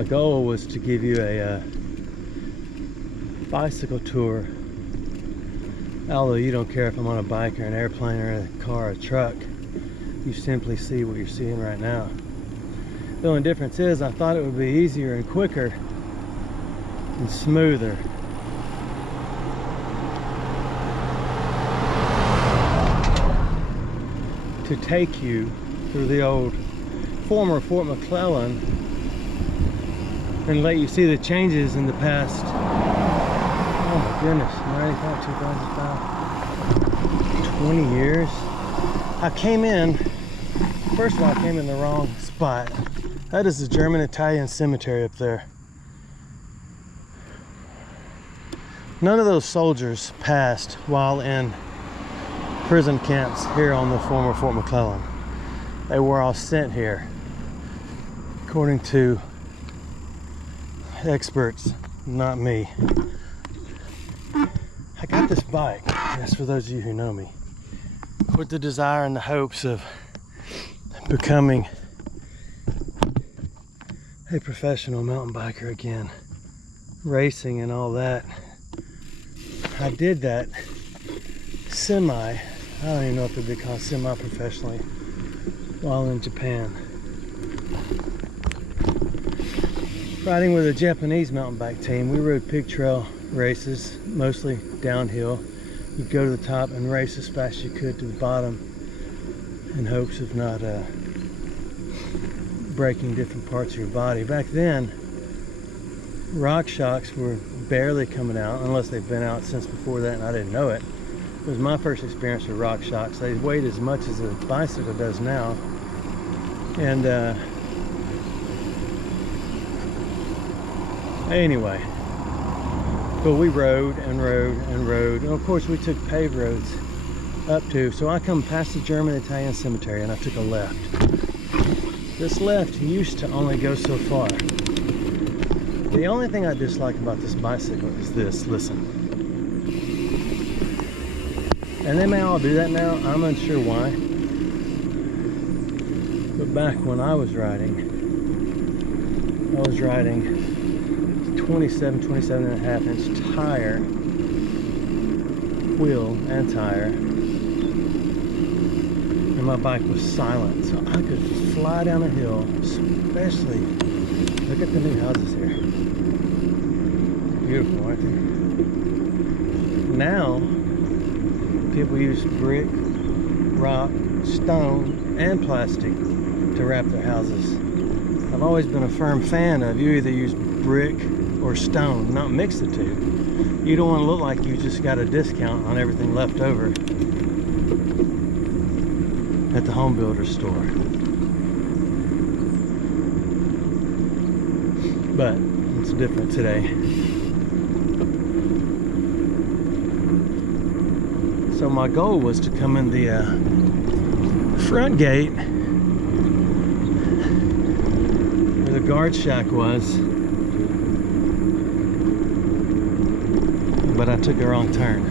My goal was to give you a bicycle tour. Although you don't care if I'm on a bike or an airplane or a car or a truck, you simply see what you're seeing right now. The only difference is I thought it would be easier and quicker and smoother. To take you through the old former Fort McClellan and let you see the changes in the past. Oh my goodness, 95, 2005, 20 years. I came in, first of all, I came in the wrong spot. That is the German-Italian cemetery up there. None of those soldiers passed while in prison camps here on the former Fort McClellan. They were all sent here, according to experts, not me. I got this bike, that's for those of you who know me, with the desire and the hopes of becoming a professional mountain biker again, racing and all that. I did that semi, I don't even know if it'd be called semi-professionally, while in Japan. Riding with a Japanese mountain bike team, we rode pig trail races, mostly downhill. You'd go to the top and race as fast as you could to the bottom in hopes of not breaking different parts of your body. Back then, rock shocks were barely coming out, unless they've been out since before that and I didn't know it. It was my first experience with rock shocks. They weighed as much as a bicycle does now. And anyway, but we rode and rode and rode. And of course we took paved roads up to, so I come past the German-Italian cemetery and I took a left. This left used to only go so far. The only thing I dislike about this bicycle is this, listen. And they may all do that now, I'm unsure why. But back when I was riding 27 and a half inch tire, wheel and tire, and my bike was silent, so I could fly down a hill, especially, look at the new houses here. Beautiful, aren't they? Now, people use brick, rock, stone, and plastic to wrap their houses. I've always been a firm fan of you either use brick or stone, not mix the two. You don't want to look like you just got a discount on everything left over at the home builder store. But it's different today. So my goal was to come in the front gate where the guard shack was, but I took a wrong turn.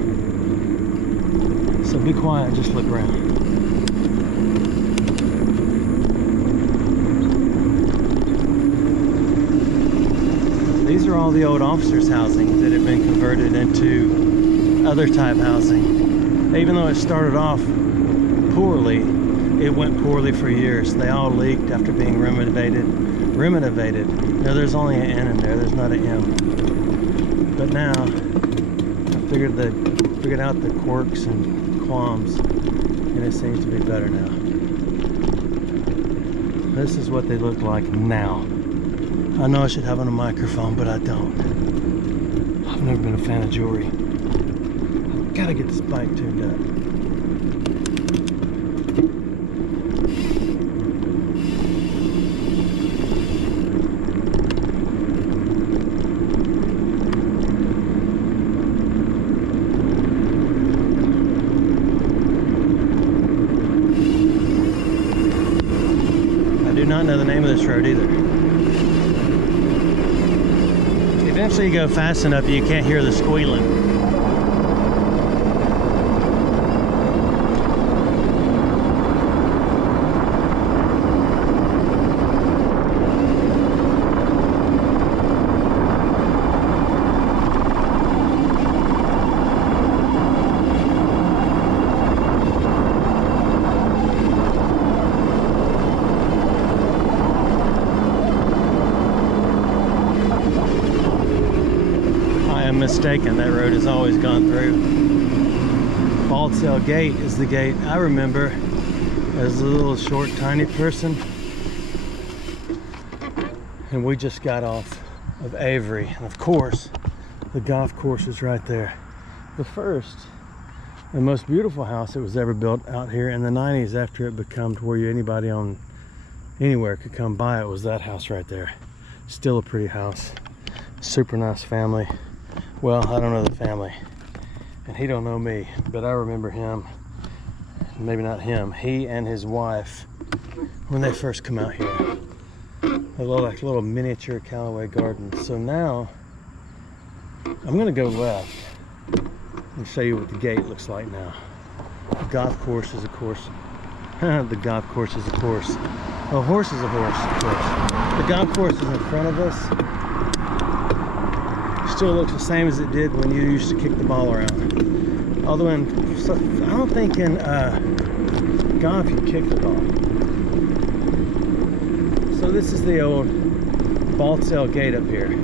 So be quiet and just look around. These are all the old officers' housing that have been converted into other type housing. Even though it started off poorly, it went poorly for years. They all leaked after being renovated. No, there's only an N in there, there's not an M. But now, I figured out the quirks and qualms, and it seems to be better now. This is what they look like now. I know I should have on a microphone, but I don't. I've never been a fan of jewelry. I've got to get this bike tuned up. I do not know the name of this road either. Eventually you go fast enough you can't hear the squealing. mistaken, that road has always gone through. Bald Cell Gate is the gate I remember as a little short tiny person, and we just got off of Avery, and of course the golf course is right there. The first and most beautiful house that was ever built out here in the 90s, after it became to where anybody on anywhere could come by it, was that house right there. Still a pretty house, super nice family. Well, I don't know the family, and he don't know me, but I remember him. Maybe not him, he and his wife, when they first come out here. They look like little miniature Callaway gardens. So now I'm gonna go left and show you what the gate looks like now. The golf course is, of course, the golf course is, of course, a horse is a horse, of course. The golf course is in front of us. Still looks the same as it did when you used to kick the ball around. Although I don't think in golf you kick the ball. So this is the old Bald Cell Gate up here.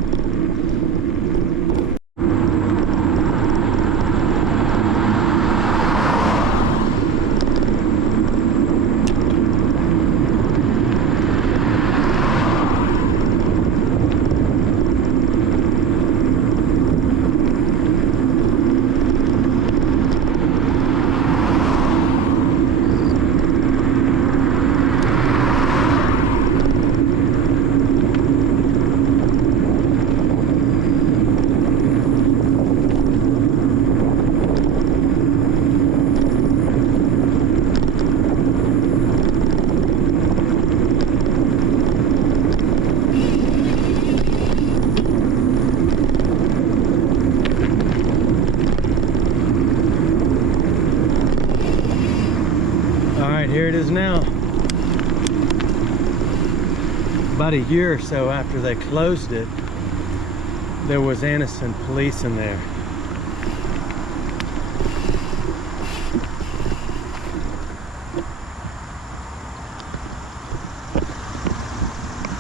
Here it is now. About a year or so after they closed it, there was Anniston police in there.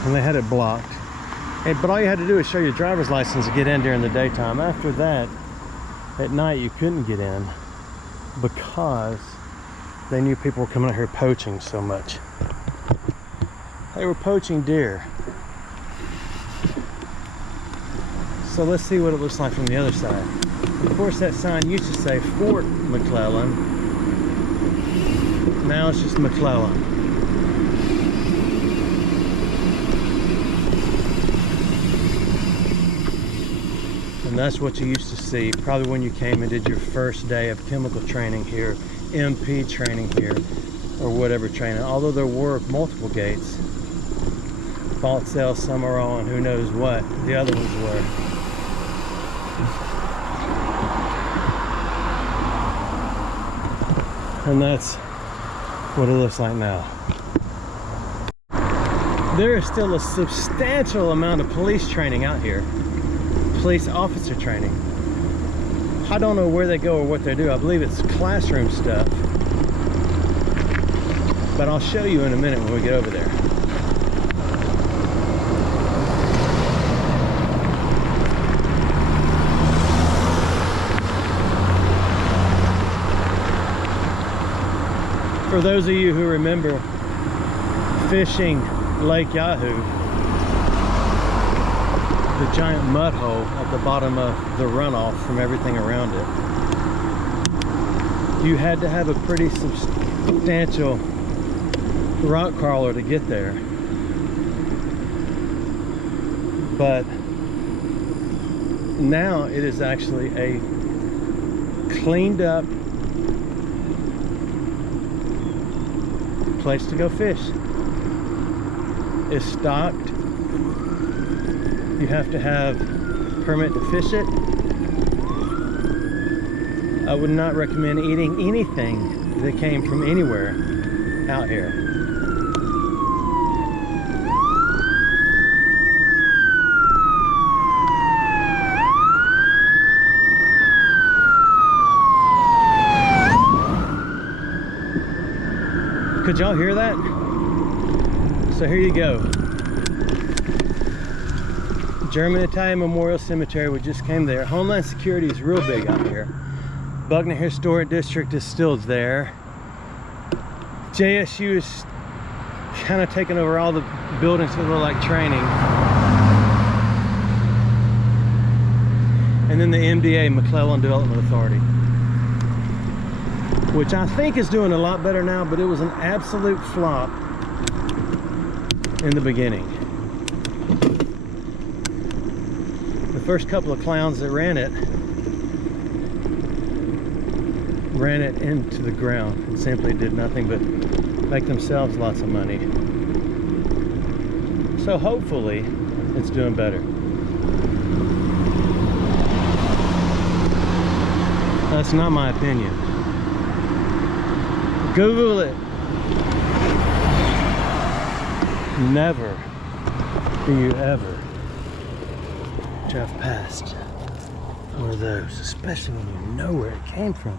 And they had it blocked. But all you had to do was show your driver's license to get in during the daytime. After that, at night you couldn't get in because they knew people were coming out here poaching so much. They were poaching deer. So let's see what it looks like from the other side. Of course, that sign used to say Fort McClellan. Now it's just McClellan. And that's what you used to see probably when you came and did your first day of chemical training here, MP training here, or whatever training. Although there were multiple gates, Bald Cell, Summerall, and who knows what the other ones were. And that's what it looks like now. There is still a substantial amount of police training out here, police officer training. I don't know where they go or what they do. I believe it's classroom stuff. But I'll show you in a minute when we get over there. For those of you who remember fishing Lake Yahoo, the giant mud hole at the bottom of the runoff from everything around it, you had to have a pretty substantial rock crawler to get there. But now it is actually a cleaned up place to go fish. It's stocked. You have to have a permit to fish it. I would not recommend eating anything that came from anywhere out here. Could y'all hear that? So here you go. German Italian Memorial Cemetery, we just came there. Homeland Security is real big out here. Buckner Historic District is still there. JSU is kind of taking over all the buildings that look like training. And then the MDA, McClellan Development Authority, which I think is doing a lot better now, but it was an absolute flop in the beginning. The first couple of clowns that ran it into the ground and simply did nothing but make themselves lots of money. So hopefully it's doing better. That's not my opinion. Google it. Never do you ever drive past one of those, especially when you know where it came from.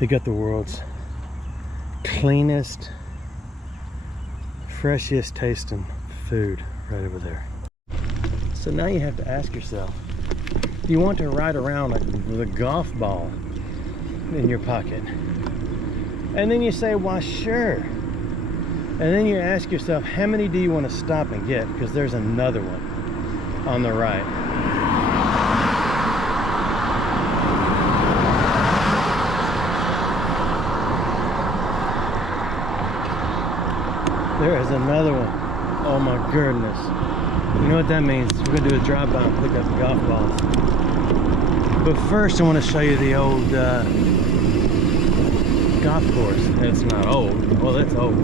They got the world's cleanest, freshest tasting food right over there. So now you have to ask yourself, do you want to ride around with a golf ball in your pocket? And then you say, well, sure. And then you ask yourself, how many do you want to stop and get? Because there's another one on the right. There is another one. Oh my goodness. You know what that means? We're going to do a drive-by and pick up the golf balls. But first I want to show you the old golf course. It's not old. Well, it's old.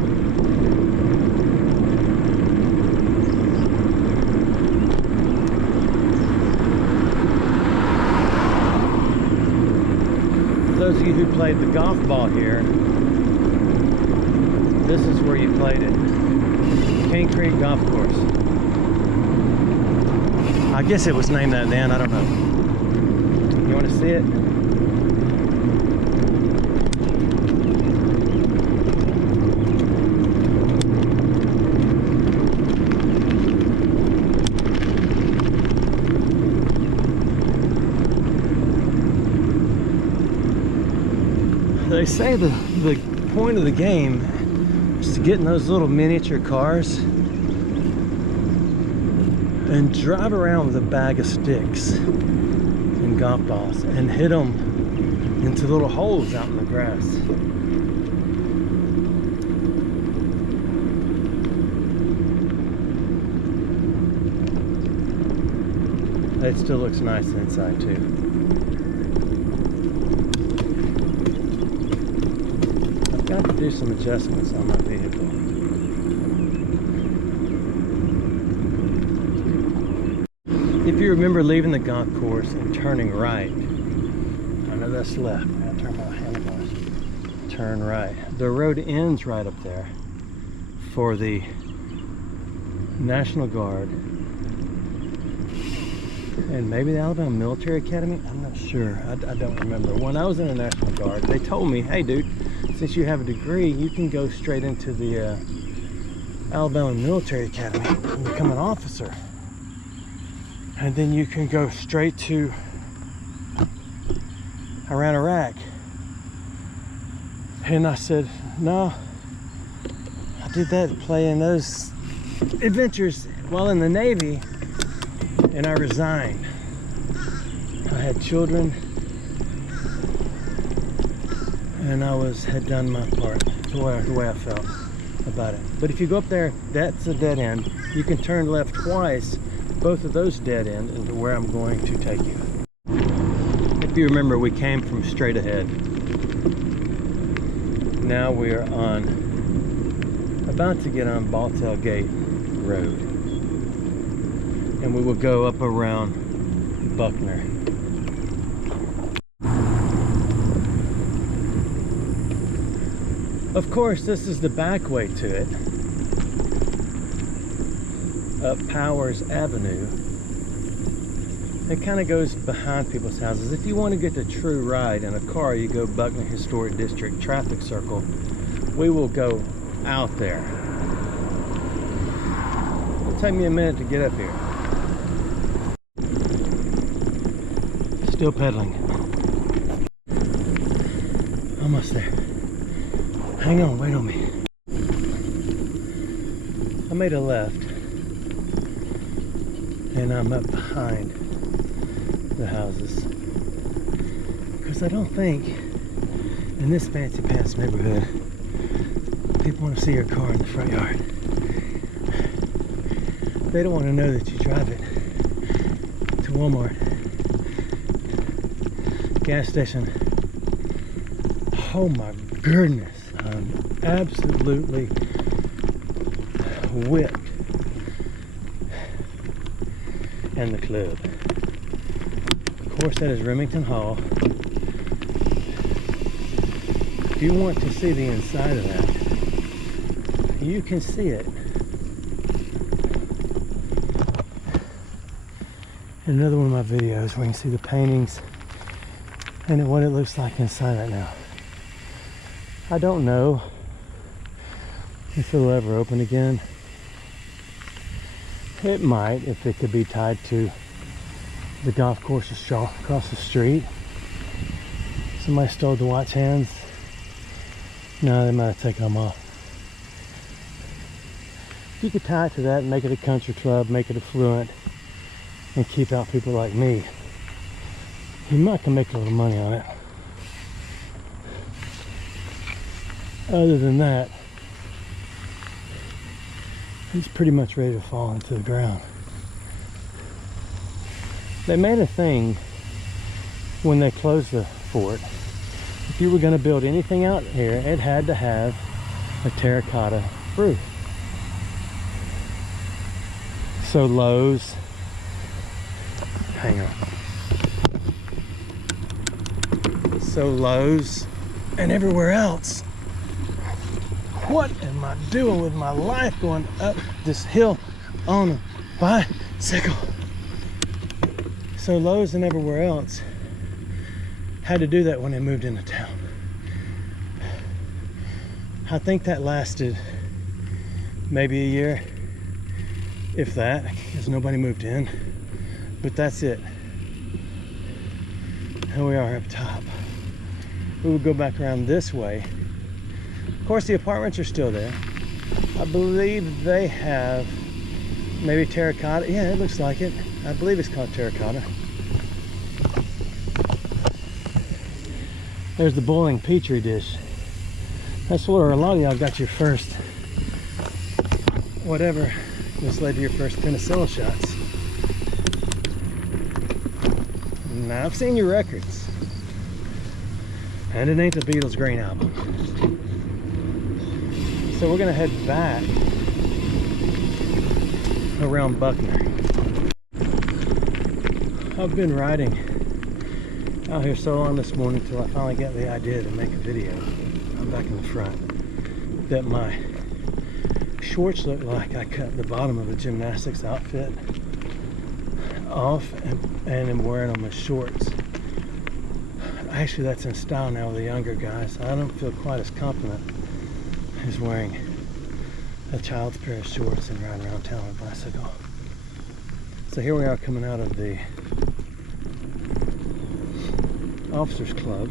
For those of you who played the golf ball here, this is where you played it. King Creek Golf Course. I guess it was named that then, I don't know. You want to see it? They say the point of the game is to get in those little miniature cars and drive around with a bag of sticks and golf balls and hit them into little holes out in the grass. It still looks nice inside too. I've got to do some adjustments on my vehicle. If you remember leaving the golf course and turning right, I know that's left, I'll turn my handlebars, turn right. The road ends right up there for the National Guard and maybe the Alabama Military Academy. I'm not sure, I don't remember. When I was in the National Guard, they told me, hey dude, since you have a degree, you can go straight into the Alabama Military Academy and become an officer. And then you can go straight to around Iraq. And I said, no, I did that playing those adventures while in the Navy, and I resigned. I had children, and I had done my part the way I felt about it. But if you go up there, that's a dead end. You can turn left twice. Both of those dead end into where I'm going to take you. If you remember, we came from straight ahead. Now we are about to get on Balltail Gate Road. And we will go up around Buckner. Of course, this is the back way to it. Up Powers Avenue. It kind of goes behind people's houses. If you want to get the true ride in a car, you go Buckner Historic District traffic circle. We will go out there. It'll take me a minute to get up here. still pedaling. Almost there. Hang on, wait on me. I made a left and I'm up behind the houses because I don't think in this fancy pants neighborhood people want to see your car in the front yard. They don't want to know that you drive it to Walmart, gas station. Oh my goodness, I'm absolutely whipped. And the club. Of course, that is Remington Hall. If you want to see the inside of that, you can see it. In another one of my videos where you can see the paintings and what it looks like inside right now. I don't know if it'll ever open again. It might, if it could be tied to the golf courses across the street. Somebody stole the watch hands. No, they might have taken them off. If you could tie it to that and make it a country club, make it affluent, and keep out people like me, you might can make a little money on it. Other than that, he's pretty much ready to fall into the ground. They made a thing when they closed the fort. If you were going to build anything out here, it had to have a terracotta roof. So Lowe's, hang on. So Lowe's and everywhere else. What am I doing with my life going up this hill on a bicycle? So Lowe's and everywhere else had to do that when they moved into town. I think that lasted maybe a year, if that, because nobody moved in. But that's it. Here we are up top. We would go back around this way. Of course, the apartments are still there. I believe they have maybe terracotta. Yeah, it looks like it. I believe it's called terracotta. There's the boiling petri dish. That's where a lot of y'all got your first, whatever, this led to your first penicillin shots. Now, I've seen your records. And it ain't the Beatles' Green Album. So we're gonna head back around Buckner. I've been riding out here so long this morning till I finally got the idea to make a video. I'm back in the front. That my shorts look like I cut the bottom of a gymnastics outfit off and am wearing them as shorts. Actually, that's in style now with the younger guys. I don't feel quite as confident as wearing a child's pair of shorts and riding around town on a bicycle. So here we are coming out of the Officers Club.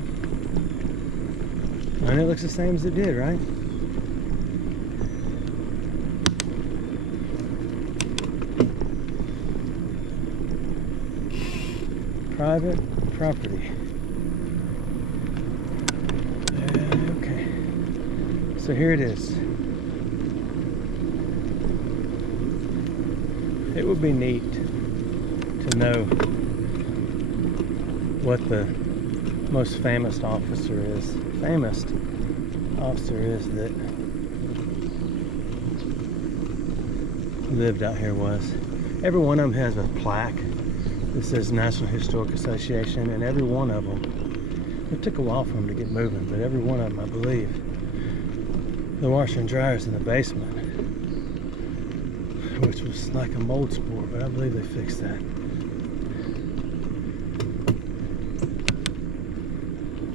And it looks the same as it did, right? Private property. Okay. So here it is. It would be neat to know what the most famous officer is that lived out here was. Every one of them has a plaque that says National Historic Association, and every one of them, it took a while for them to get moving, but every one of them, I believe, the washer and dryer's in the basement, which was like a mold spore, but I believe they fixed that.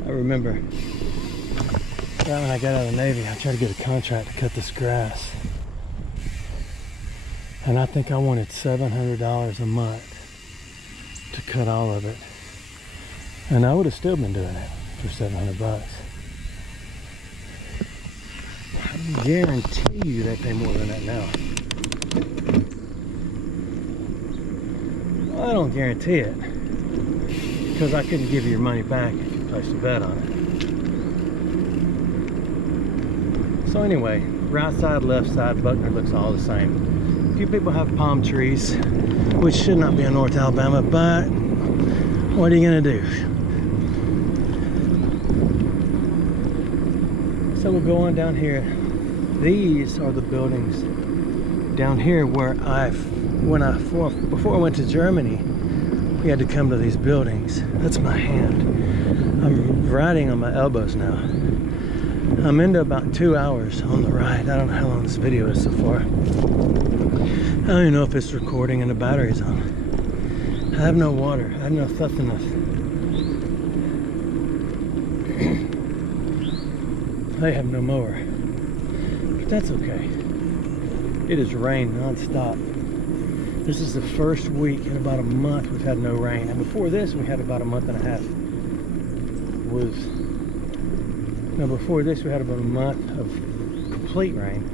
I remember right when I got out of the Navy, I tried to get a contract to cut this grass. And I think I wanted $700 a month to cut all of it. And I would have still been doing it for 700 bucks. I guarantee you they pay more than that now. Well, I don't guarantee it, because I couldn't give you your money back if you placed a bet on it. So anyway, right side, left side, Buckner looks all the same. A few people have palm trees, which should not be in North Alabama, but what are you gonna do? So we'll go on down here. These are the buildings down here where before I went to Germany, we had to come to these buildings. That's my hand. I'm riding on my elbows now. I'm into about 2 hours on the ride. I don't know how long this video is so far. I don't even know if it's recording and the battery's on. I have no water. I have no nothing. I have no mower. But that's okay. It has rained non-stop. This is the first week in about a month we've had no rain. And before this, we had about a month and a half. Before this, we had about a month of complete rain.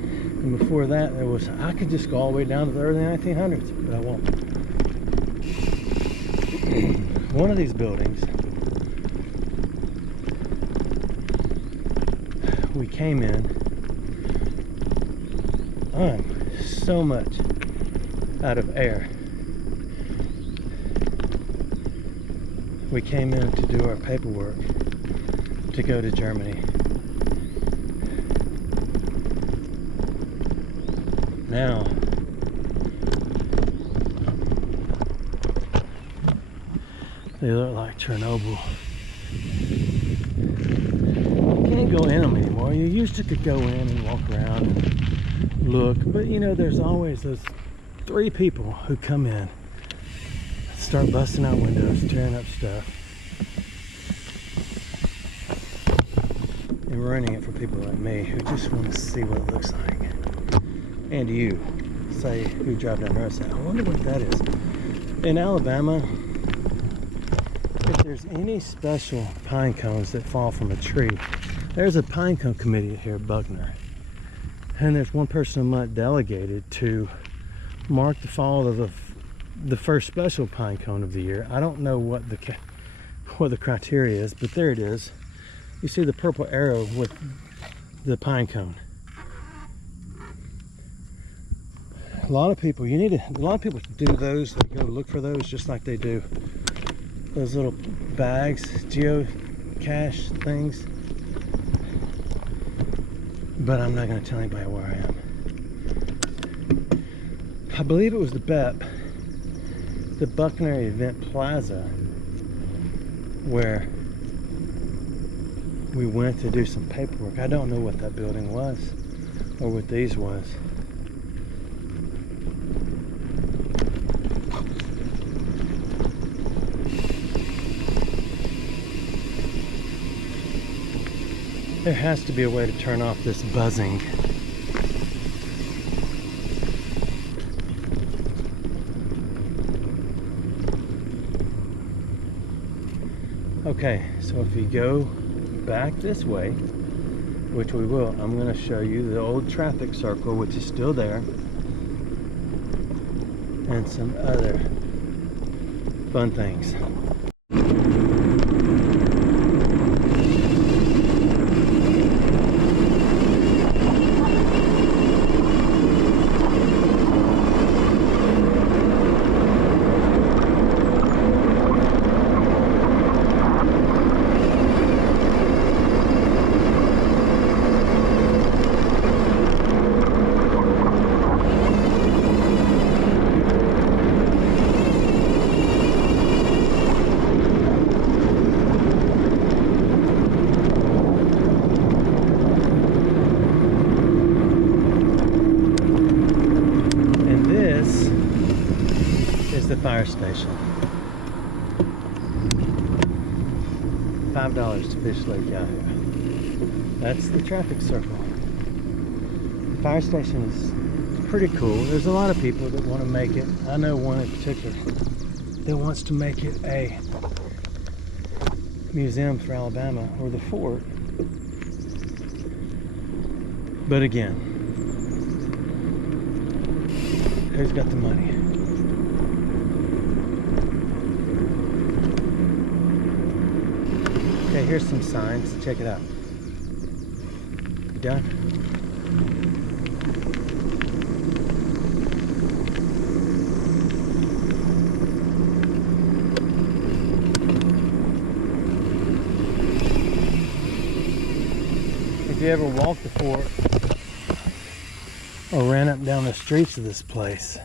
And before that, I could just go all the way down to the early 1900s, but I won't. One of these buildings, we came in, I'm so much out of air. We came in to do our paperwork to go to Germany. Now, they look like Chernobyl. You can't go in them anymore. You used to could go in and walk around and look, but you know, there's always those 3 people who come in, start busting out windows, tearing up stuff, and ruining it for people like me who just want to see what it looks like. And you, say, who drive down there and say, I wonder what that is. In Alabama, if there's any special pine cones that fall from a tree, there's a pine cone committee here at Buckner. And there's one person a month delegated to mark the fall of the first special pine cone of the year. I don't know what the criteria is, but there it is. You see the purple arrow with the pine cone. A lot of people do those. They go look for those just like they do those little bags, geocache things. But I'm not going to tell anybody where I am. I believe it was the BEP, the Buckner Event Plaza, where we went to do some paperwork. I don't know what that building was or what these was. There has to be a way to turn off this buzzing. Okay, so if you go back this way, which we will, I'm going to show you the old traffic circle, which is still there, and some other fun things. Fire station. $5 to fish Lake Yahoo. That's the traffic circle. The fire station is pretty cool. There's a lot of people that want to make it. I know one in particular that wants to make it a museum for Alabama or the fort. But again, who's got the money? Okay, here's some signs. Check it out. You done? If you ever walked the fort or ran up and down the streets of this place,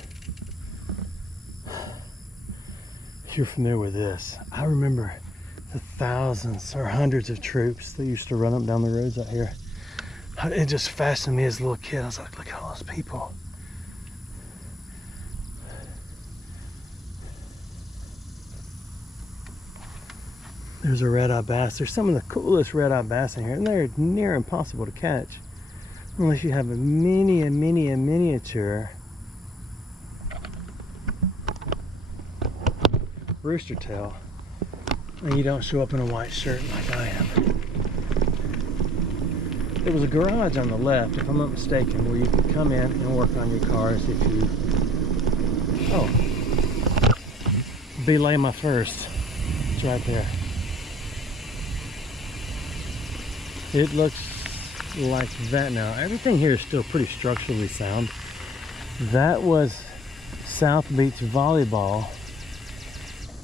you're familiar with this. I remember the thousands or hundreds of troops that used to run up and down the roads out here. It just fascinated me as a little kid. I was like, look at all those people. There's a red-eye bass. There's some of the coolest red-eye bass in here, and they're near impossible to catch unless you have a miniature rooster tail and you don't show up in a white shirt like I am. There was a garage on the left, if I'm not mistaken, where you could come in and work on your cars if you... Oh, belay my first. It's right there. It looks like that now. Everything here is still pretty structurally sound. That was South Beach volleyball.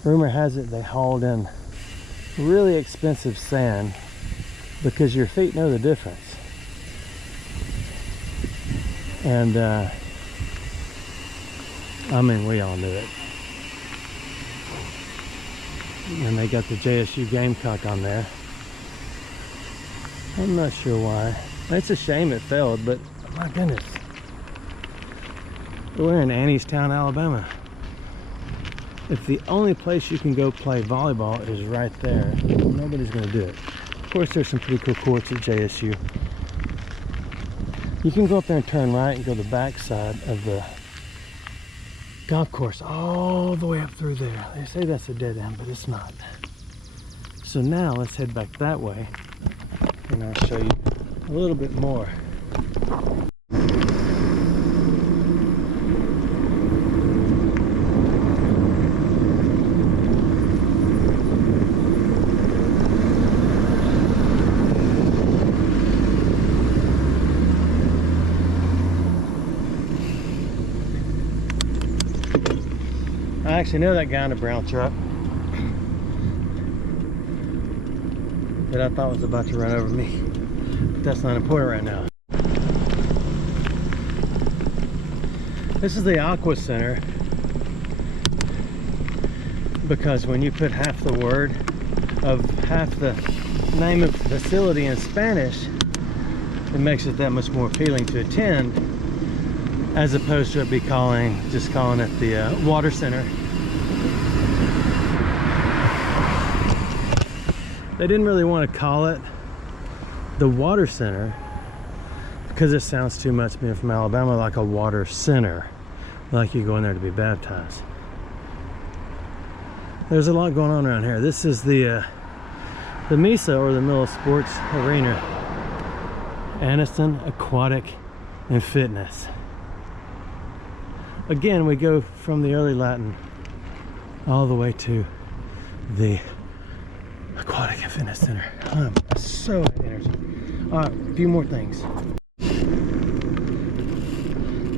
Rumor has it they hauled in really expensive sand because your feet know the difference. And I mean, we all knew it. And they got the JSU Gamecock on there. I'm not sure why. It's a shame it failed, but my goodness. We're in Anniestown, Alabama. If the only place you can go play volleyball is right there, nobody's going to do it. Of course, there's some pretty cool courts at JSU. You can go up there and turn right and go to the back side of the golf course all the way up through there. They say that's a dead end, but it's not. So now let's head back that way and I'll show you a little bit more. I actually know that guy in a brown truck that I thought was about to run over me, but that's not important right now. This is the Aqua Center because when you put half the word of half the name of the facility in Spanish, it makes it that much more appealing to attend as opposed to it be just calling it the Water Center. They didn't really want to call it the Water Center because it sounds too much, being from Alabama, like a water center, like you go in there to be baptized. There's a lot going on around here. This is the MISA, or the Middle Sports Arena, Anniston Aquatic and Fitness. Again, we go from the early Latin all the way to the Aquatic and Fitness Center. I'm so energy. Alright, a few more things.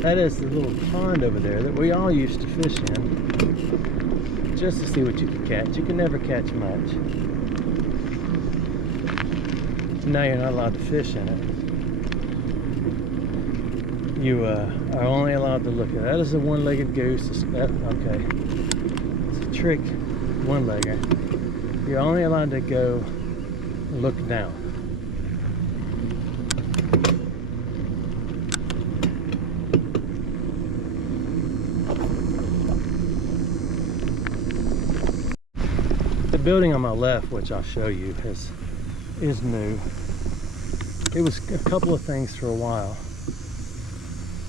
That is the little pond over there that we all used to fish in, just to see what you could catch. You can never catch much. Now you're not allowed to fish in it. You are only allowed to look at it. That is a one-legged goose. Okay, it's a trick one-legger. You're only allowed to go look down. The building on my left, which I'll show you, is new. It was a couple of things for a while.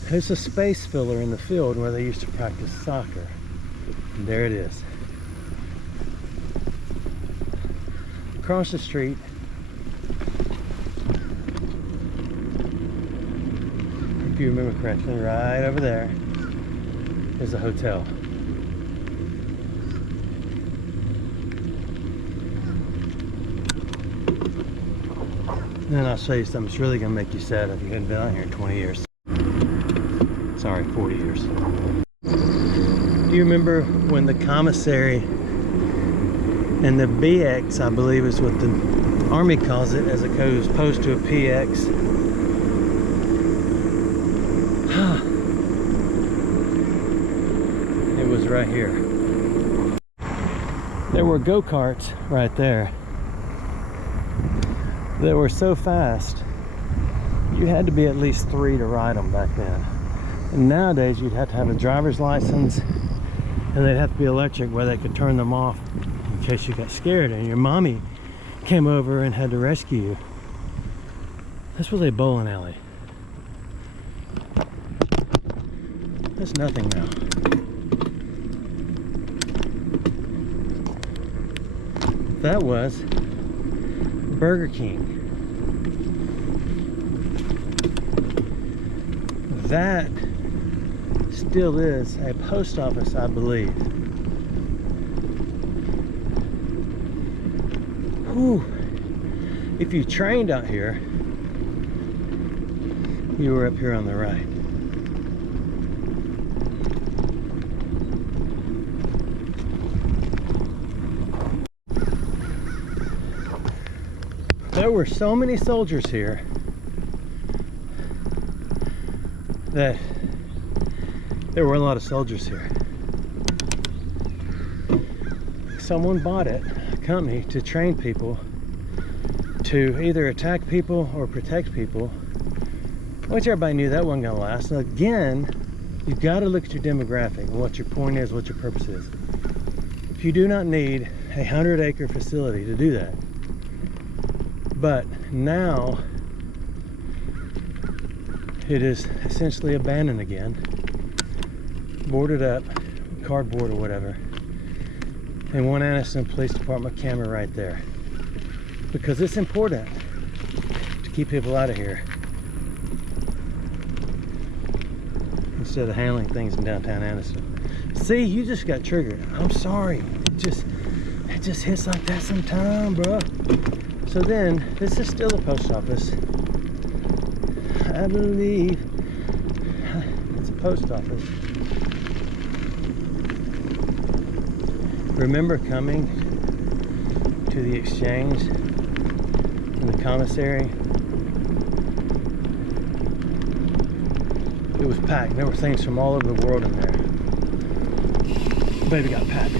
There's a space filler in the field where they used to practice soccer. And there it is. across the street, if you remember correctly, right over there is a hotel. Then I'll show you something that's really going to make you sad if you haven't been out here in 20 years. Sorry, 40 years. Do you remember when the commissary and the BX, I believe is what the Army calls it, as opposed to a PX? It was right here. There were go-karts right there that were so fast you had to be at least 3 to ride them back then. And nowadays you'd have to have a driver's license, and they'd have to be electric where they could turn them off in case you got scared and your mommy came over and had to rescue you. This was a bowling alley. There's nothing now. That was Burger King. That still is a post office, I believe. Whew. If you trained out here, you were up here on the right. There were so many soldiers here that there were a lot of soldiers here. Someone bought it, a company, to train people to either attack people or protect people, which everybody knew that wasn't gonna last. And again, you've got to look at your demographic and what your point is, what your purpose is. If you do not need a 100-acre facility to do that. But now it is essentially abandoned again, boarded up, cardboard or whatever, and one Anniston Police Department camera right there, because it's important to keep people out of here instead of handling things in downtown Anniston. See, you just got triggered. I'm sorry. It just hits like that sometime, bro. So then, this is still a post office. I believe it's a post office. Remember coming to the exchange and the commissary? It was packed. There were things from all over the world in there. Baby got packed.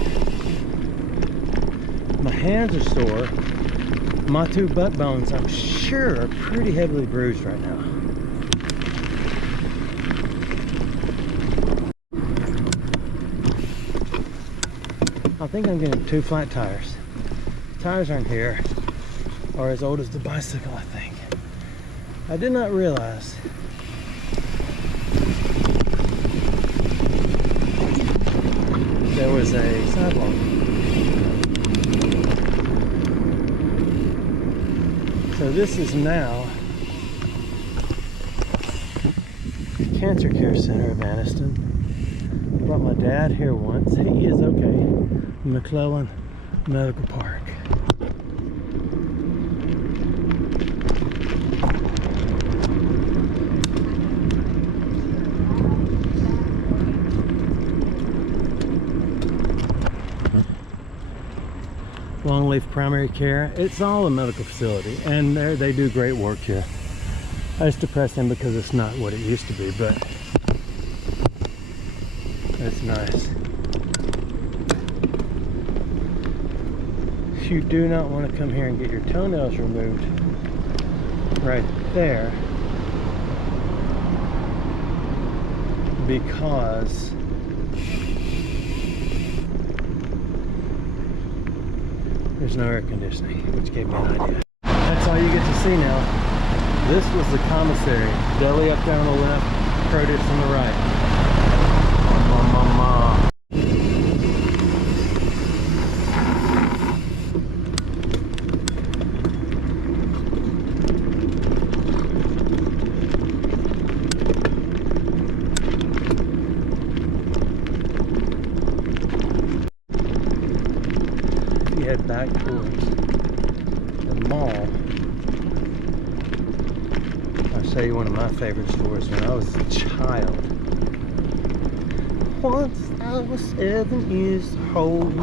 My hands are sore. My 2 butt bones, I'm sure, are pretty heavily bruised right now. I think I'm getting 2 flat tires. Tires aren't here, are as old as the bicycle, I think. I did not realize there was a sidewalk. So this is now the Cancer Care Center of Anniston. I brought my dad here once. He is okay. McClellan Medical Park. Longleaf Primary Care. It's all a medical facility, and they do great work here. It's depressing because it's not what it used to be, but it's nice. You do not want to come here and get your toenails removed right there, because there's no air conditioning, which gave me an idea. That's all you get to see now. This was the commissary. Deli up there on the left, produce on the right. back towards the mall. I'll show you one of my favorite stores when I was a child. Once I was 7 years old.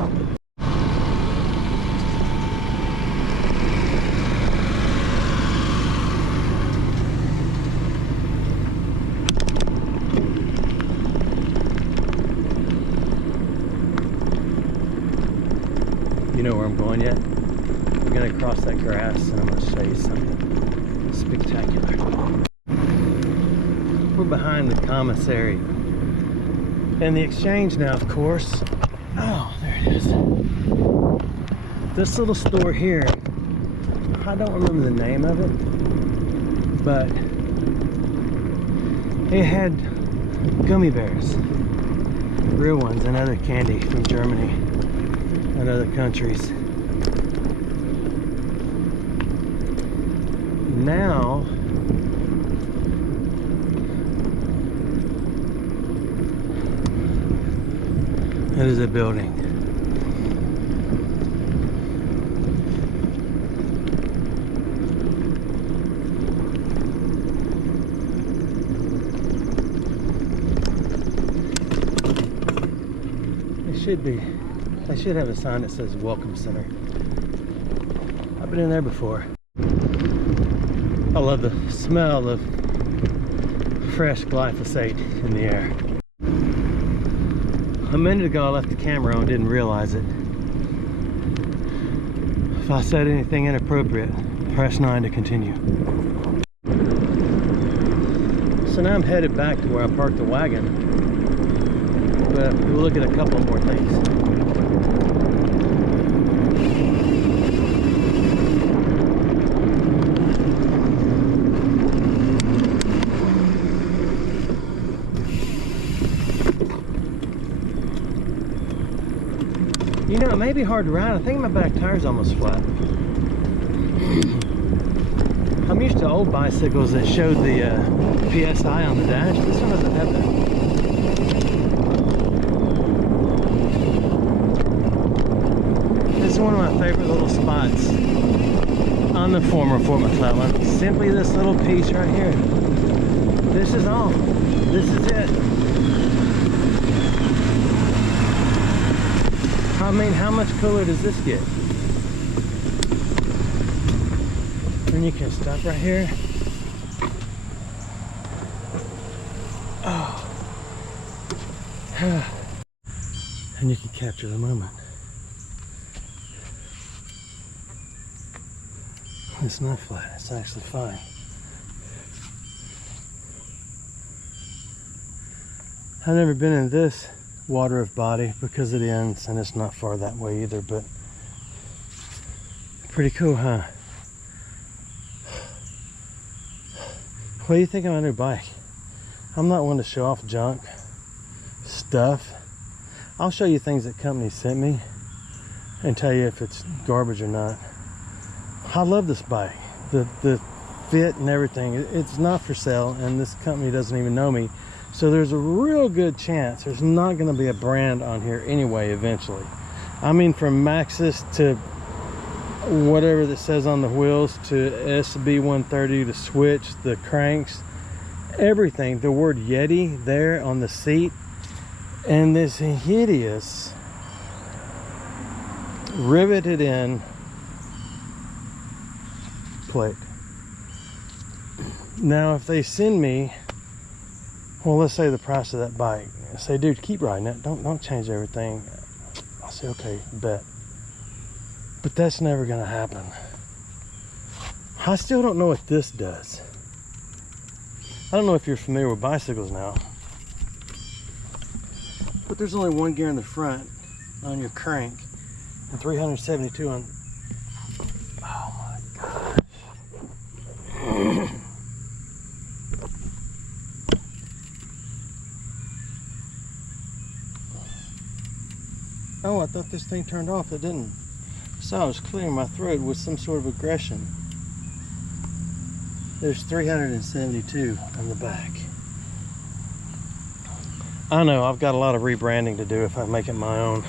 You know where I'm going yet? We're gonna cross that grass and I'm gonna show you something spectacular. We're behind the commissary and the exchange now, of course. Oh, there it is. This little store here, I don't remember the name of it, but it had gummy bears, real ones, and other candy from Germany and other countries. Now it is a building. They should have a sign that says Welcome Center. I've been in there before. I love the smell of fresh glyphosate in the air. A minute ago I left the camera on, didn't realize it. If I said anything inappropriate, press 9 to continue. So now I'm headed back to where I parked the wagon, but we'll look at a couple more things. You know, it may be hard to ride. I think my back tire's almost flat. I'm used to old bicycles that showed the PSI on the dash. This one doesn't have that. This is one of my favorite little spots on the former Fort McClellan. Simply this little piece right here. This is all. This is it. I mean, how much cooler does this get? And you can stop right here. Oh. And you can capture the moment. It's not flat, it's actually fine. I've never been in this water of body because it ends, and it's not far that way either, but pretty cool, huh? What do you think of my new bike? I'm not one to show off junk stuff. I'll show you things that companies sent me and tell you if it's garbage or not. I love this bike, the fit and everything. It's not for sale, and this company doesn't even know me. So there's a real good chance there's not going to be a brand on here anyway eventually. I mean, from Maxxis to whatever that says on the wheels to SB130 to switch, the cranks, everything. The word Yeti there on the seat, and this hideous riveted in plate. Now if they send me, well, let's say the price of that bike. I say, dude, keep riding it. Don't change everything. I'll say, okay, bet. But that's never gonna happen. I still don't know what this does. I don't know if you're familiar with bicycles now, but there's only one gear in the front on your crank and 372 on. Oh my gosh. Oh, I thought this thing turned off. It didn't. So I was clearing my throat with some sort of aggression. There's 372 on the back. I know I've got a lot of rebranding to do if I make it my own.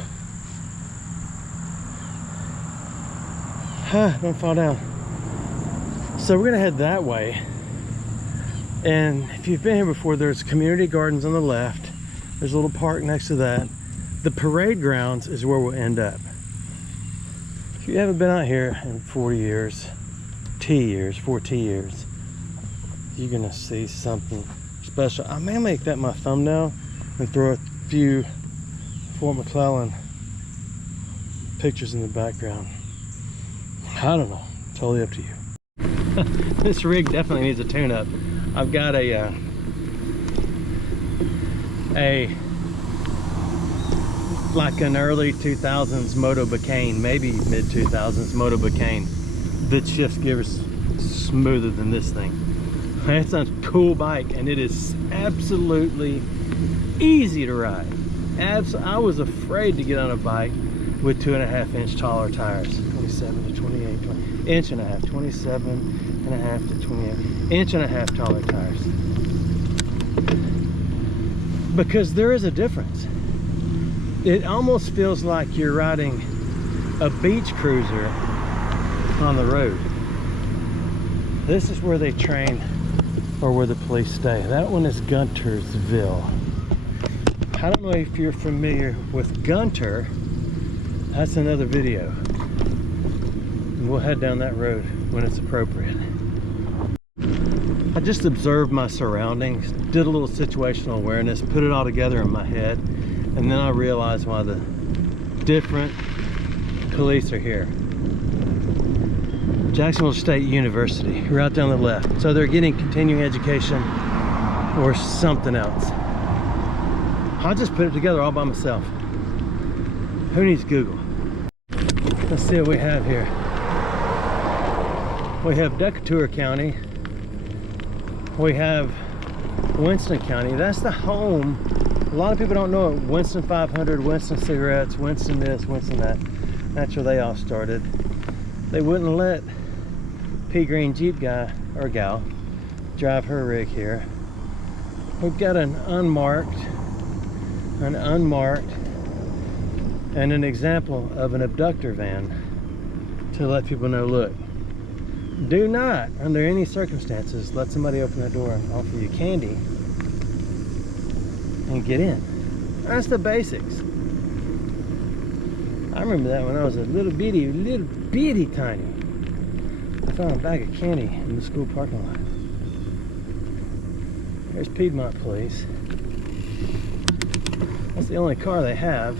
Don't fall down. So we're gonna head that way. And if you've been here before, there's community gardens on the left. There's a little park next to that. The parade grounds is where we'll end up. If you haven't been out here in 40 years, 40 years, you're gonna see something special. I may make that my thumbnail and throw a few Fort McClellan pictures in the background. I don't know, totally up to you. This rig definitely needs a tune-up. I've got a like an early 2000s Moto Bacane, maybe mid 2000s Moto Bacane, that shifts gears smoother than this thing. It's a cool bike, and it is absolutely easy to ride. I was afraid to get on a bike with 2.5-inch taller tires. 27 to 28, 20, inch and a half, 27.5 to 28, inch and a half taller tires. Because there is a difference. It almost feels like you're riding a beach cruiser on the road. This is where they train, or where the police stay. That one is Guntersville. I don't know if you're familiar with Gunter. That's another video. And we'll head down that road when it's appropriate. I just observed my surroundings, did a little situational awareness, put it all together in my head, and then I realized why the different police are here. Jacksonville State University, right down the left. So they're getting continuing education or something else. I just put it together all by myself. Who needs Google? Let's see what we have here. We have Decatur County. We have Winston County. That's the home. A lot of people don't know it. Winston 500, Winston Cigarettes, Winston this, Winston that. That's where they all started. They wouldn't let Pea Green Jeep guy or gal drive her rig here. We've got an unmarked, and an example of an abductor van to let people know, look, do not, under any circumstances, let somebody open the door and offer you candy and get in. That's the basics. I remember that when I was a little bitty tiny. I found a bag of candy in the school parking lot. There's Piedmont Police. That's the only car they have.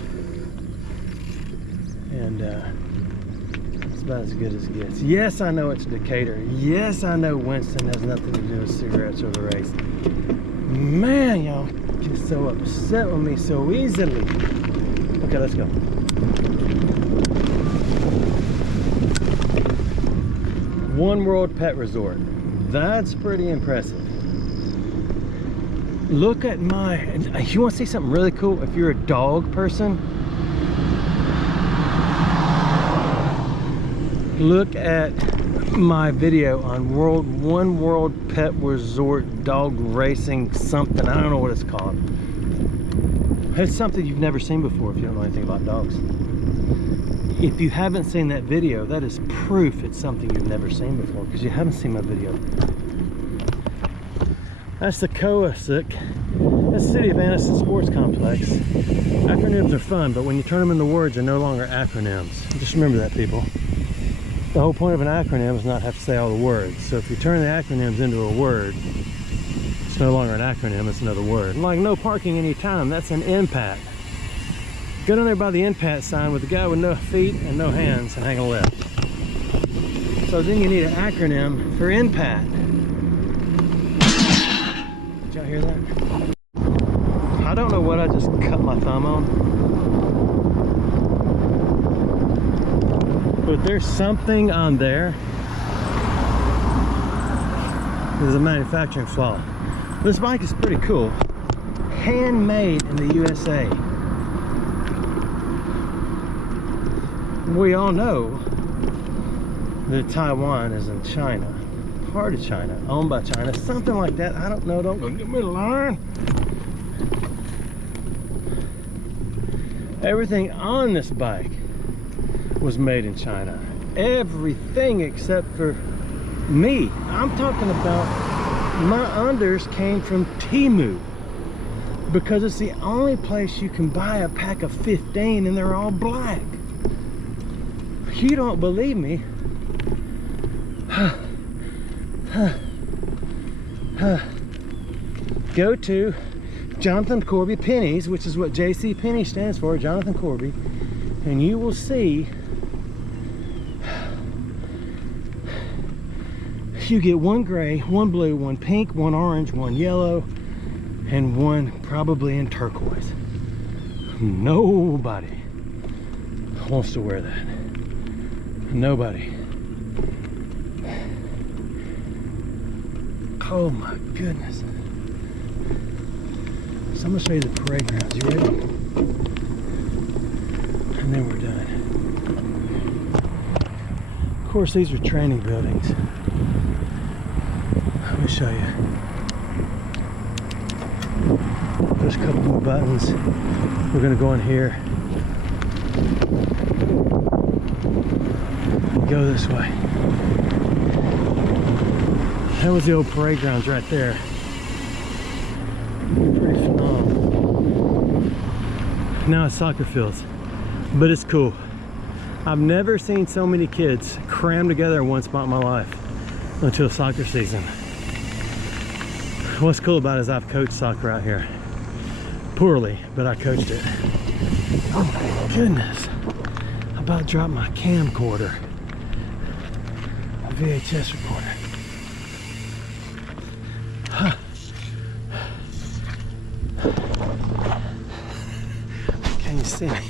And it's about as good as it gets. Yes, I know it's Decatur. Yes, I know Winston has nothing to do with cigarettes or the race. Man, y'all get so upset with me so easily. Okay, let's go. One World Pet Resort. That's pretty impressive. Look at my, you want to see something really cool? If you're a dog person, look at my video on One World Pet Resort dog racing something. I don't know what it's called. It's something you've never seen before if you don't know anything about dogs. If you haven't seen that video, that is proof it's something you've never seen before, because you haven't seen my video. That's the Coasic. That's the City of Anniston Sports Complex. Acronyms are fun, but when you turn them into words, they're no longer acronyms. Just remember that, people. The whole point of an acronym is not have to say all the words. So if you turn the acronyms into a word, it's no longer an acronym, it's another word. Like no parking anytime, that's an impact. Go down there by the impact sign with the guy with no feet and no hands and hang a left. So then you need an acronym for impact. Did y'all hear that? I don't know what I just cut my thumb on, but there's something on there. There's a manufacturing flaw. This bike is pretty cool. Handmade in the USA. We all know that Taiwan is in China, part of China, owned by China, something like that. I don't know, don't go get me to learn. Everything on this bike was made in China. everything except for me. I'm talking about my unders came from Temu, because it's the only place you can buy a pack of 15 and they're all black. You don't believe me? Go to Jonathan Corby Pennies, which is what JC Penney stands for, Jonathan Corby, and you will see you get one gray, one blue, one pink, one orange, one yellow, and one probably in turquoise. Nobody wants to wear that. Nobody. Oh my goodness. So I'm gonna show you the parade grounds. You ready? And then we're done. Of course, these are training buildings. Let me show you. There's a couple more buttons. We're gonna go in here. Go this way. That was the old parade grounds right there. Pretty phenomenal. Now it's soccer fields, but it's cool. I've never seen so many kids crammed together in one spot in my life until soccer season. What's cool about it is I've coached soccer out here. Poorly, but I coached it. Oh my goodness. I about dropped my camcorder. A VHS recorder. Huh. Can you see me?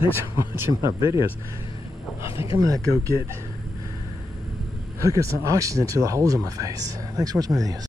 Thanks for watching my videos. I think I'm gonna go hook up some oxygen to the holes in my face. Thanks for watching my videos.